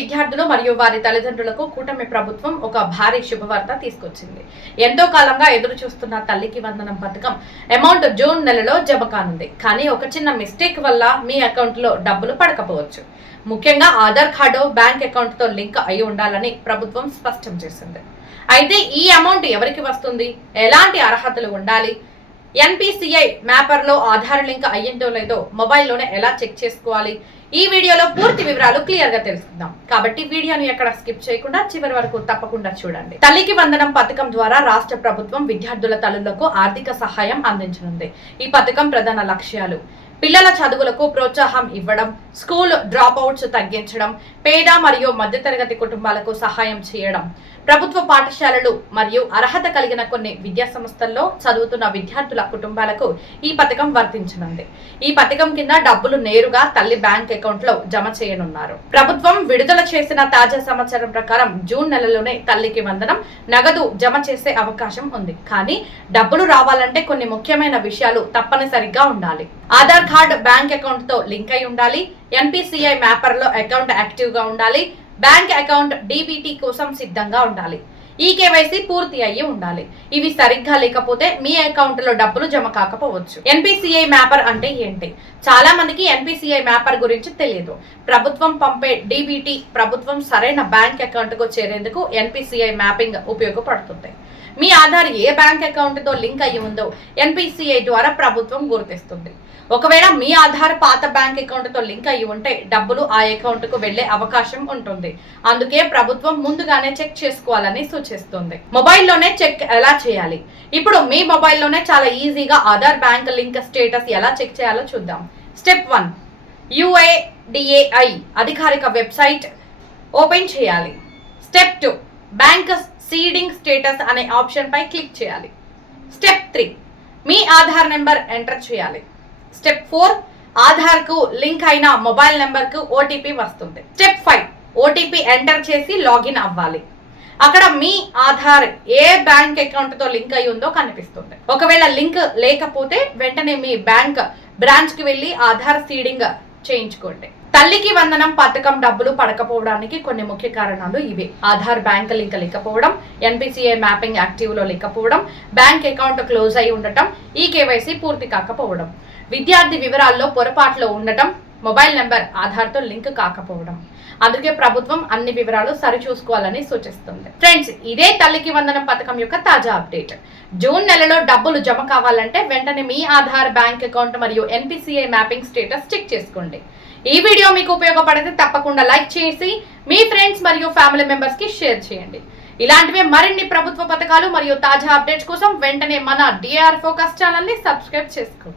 విద్యార్థులు మరియు వారి తల్లిదండ్రులకు కూటమి ప్రభుత్వం ఒక భారీ శుభవార్త తీసుకొచ్చింది. ఎంతో కాలంగా ఎదురు చూస్తున్న తల్లికి వందనం పథకం అమౌంట్ జూన్ నెలలో జమ కానుంది. కానీ ఒక చిన్న మిస్టేక్ వల్ల మీ అకౌంట్ లో డబ్బులు పడకపోవచ్చు. ముఖ్యంగా ఆధార్ కార్డు బ్యాంక్ అకౌంట్ తో లింక్ అయి ఉండాలని ప్రభుత్వం స్పష్టం చేసింది. అయితే ఈ అమౌంట్ ఎవరికి వస్తుంది, ఎలాంటి అర్హతలు ఉండాలి, ఎన్పిసిఐ మ్యాపర్ లో ఆధార్ లింక్ అయ్యిందో లేదో మొబైల్లోనే ఎలా చెక్ చేసుకోవాలి, ఈ వీడియోలో పూర్తి వివరాలు క్లియర్ గా తెలుసుకుందాం. కాబట్టి వీడియోని ఎక్కడ స్కిప్ చేయకుండా చివరి వరకు తప్పకుండా చూడండి. తల్లికి వందనం పథకం ద్వారా రాష్ట్ర ప్రభుత్వం విద్యార్థుల తల్లులకు ఆర్థిక సహాయం అందించనుంది. ఈ పథకం ప్రధాన లక్ష్యాలు: పిల్లల చదువులకు ప్రోత్సాహం ఇవ్వడం, స్కూల్ డ్రాప్ అవుట్స్ తగ్గించడం, పేద మరియు మధ్యతరగతి కుటుంబాలకు సహాయం చేయడం, ప్రభుత్వ పాఠశాలలు మరియు అర్హత కలిగిన కొన్ని విద్యా సంస్థల్లో చదువుతున్న విద్యార్థుల కుటుంబాలకు ఈ పథకం వర్తించనుంది. ఈ పథకం కింద డబ్బులు నేరుగా తల్లి బ్యాంక్ అకౌంట్ లో జమ చేయనున్నారు. ప్రభుత్వం విడుదల చేసిన తాజా సమాచారం ప్రకారం జూన్ నెలలోనే తల్లికి వందనం నగదు జమ చేసే అవకాశం ఉంది. కానీ డబ్బులు రావాలంటే కొన్ని ముఖ్యమైన విషయాలు తప్పనిసరిగా ఉండాలి. ఆధార్ కార్డ్ బ్యాంక్ అకౌంట్ తో లింక్ అయి ఉండాలి. ఎన్పిసిఐ మ్యాపర్ లో అకౌంట్ యాక్టివ్ గా ఉండాలి. బ్యాంక్ అకౌంట్ డీబీటీ కోసం సిద్ధంగా ఉండాలి. ఈ కేవైసీ పూర్తి అయ్యి ఉండాలి. ఇవి సరిగ్గా లేకపోతే మీ అకౌంట్ లో డబ్బులు జమ కాకపోవచ్చు. ఎన్పిసిఐ మ్యాపర్ అంటే ఏంటి? చాలా మందికి ఎన్పిసిఐ మ్యాపర్ గురించి తెలియదు. ప్రభుత్వం పంపే డీబీటీ ప్రభుత్వం సరైన బ్యాంక్ అకౌంట్ కు చేరేందుకు ఎన్పిసిఐ మ్యాపింగ్ ఉపయోగపడుతుంది. మీ ఆధార్ ఏ బ్యాంక్ అకౌంట్ తో లింక్ అయ్యి ఉందో ఎన్పిసిఐ ద్వారా ప్రభుత్వం గుర్తిస్తుంది. ఒకవేళ మీ ఆధార్ పాత బ్యాంక్ అకౌంట్ తో లింక్ అయ్యి ఉంటే డబ్బులు ఆ అకౌంట్ కు వెళ్లే అవకాశం ఉంటుంది. అందుకే ప్రభుత్వం ముందుగానే చెక్ చేసుకోవాలని సూచిస్తుంది. మొబైల్లోనే చెక్ ఎలా చేయాలి? ఇప్పుడు మీ మొబైల్లోనే చాలా ఈజీగా ఆధార్ బ్యాంక్ లింక్ స్టేటస్ ఎలా చెక్ చేయాలో చూద్దాం. స్టెప్ 1, UIDAI అధికారిక వెబ్సైట్ ఓపెన్ చేయాలి. స్టెప్ 2, బ్యాంక్ సీడింగ్ స్టేటస్ అనే ఆప్షన్ పై క్లిక్ చేయాలి. స్టెప్ 3, మీ ఆధార్ నెంబర్ ఎంటర్ చేయాలి. స్టెప్ 4, ఆధార్ కు లింక్ అయిన మొబైల్ నెంబర్ కు ఓటీపీ వస్తుంది. స్టెప్ 5, ఓటీపీ ఎంటర్ చేసి లాగిన్ అవ్వాలి. అక్కడ మీ ఆధార్ ఏ బ్యాంక్ అకౌంట్ తో లింక్ అయి ఉందో కనిపిస్తుంది. ఒకవేళ లింక్ లేకపోతే వెంటనే మీ బ్యాంక్ బ్రాంచ్ కి వెళ్లి ఆధార్ సీడింగ్ చేయించుకోండి. తల్లికి వందనం పథకం డబ్బులు పడకపోవడానికి కొన్ని ముఖ్య కారణాలు ఇవే: ఆధార్ బ్యాంక్ లింక్ లేకపోవడం, ఎన్పిసిఐ మ్యాపింగ్ యాక్టివ్ లో లేకపోవడం, బ్యాంక్ అకౌంట్ క్లోజ్ అయి ఉండటం, ఈ కేవైసీ పూర్తి కాకపోవడం, విద్యార్థి వివరాల్లో పొరపాట్లు ఉండటం, మొబైల్ నెంబర్ ఆధార్ తో లింక్ కాకపోవడం. అందుకే ప్రభుత్వం అన్ని వివరాలు సరిచూసుకోవాలని సూచిస్తుంది. ఫ్రెండ్స్, ఇదే తల్లికి వందనం పథకం యొక్క తాజా అప్డేట్. జూన్ నెలలో డబ్బులు జమ కావాలంటే వెంటనే మీ ఆధార్ బ్యాంక్ అకౌంట్ మరియు ఎన్పిసిఐ మ్యాపింగ్ స్టేటస్ చెక్ చేసుకోండి. ఈ వీడియో మీకు ఉపయోగపడితే తప్పకుండా లైక్ చేసి మీ ఫ్రెండ్స్ మరియు ఫ్యామిలీ మెంబర్స్ కి షేర్ చేయండి. ఇలాంటివే మరిన్ని ప్రభుత్వ పథకాలు మరియు తాజా అప్డేట్స్ కోసం వెంటనే మన డిఆర్ ఫోకస్ ఛానల్ ని సబ్స్క్రైబ్ చేసుకోండి.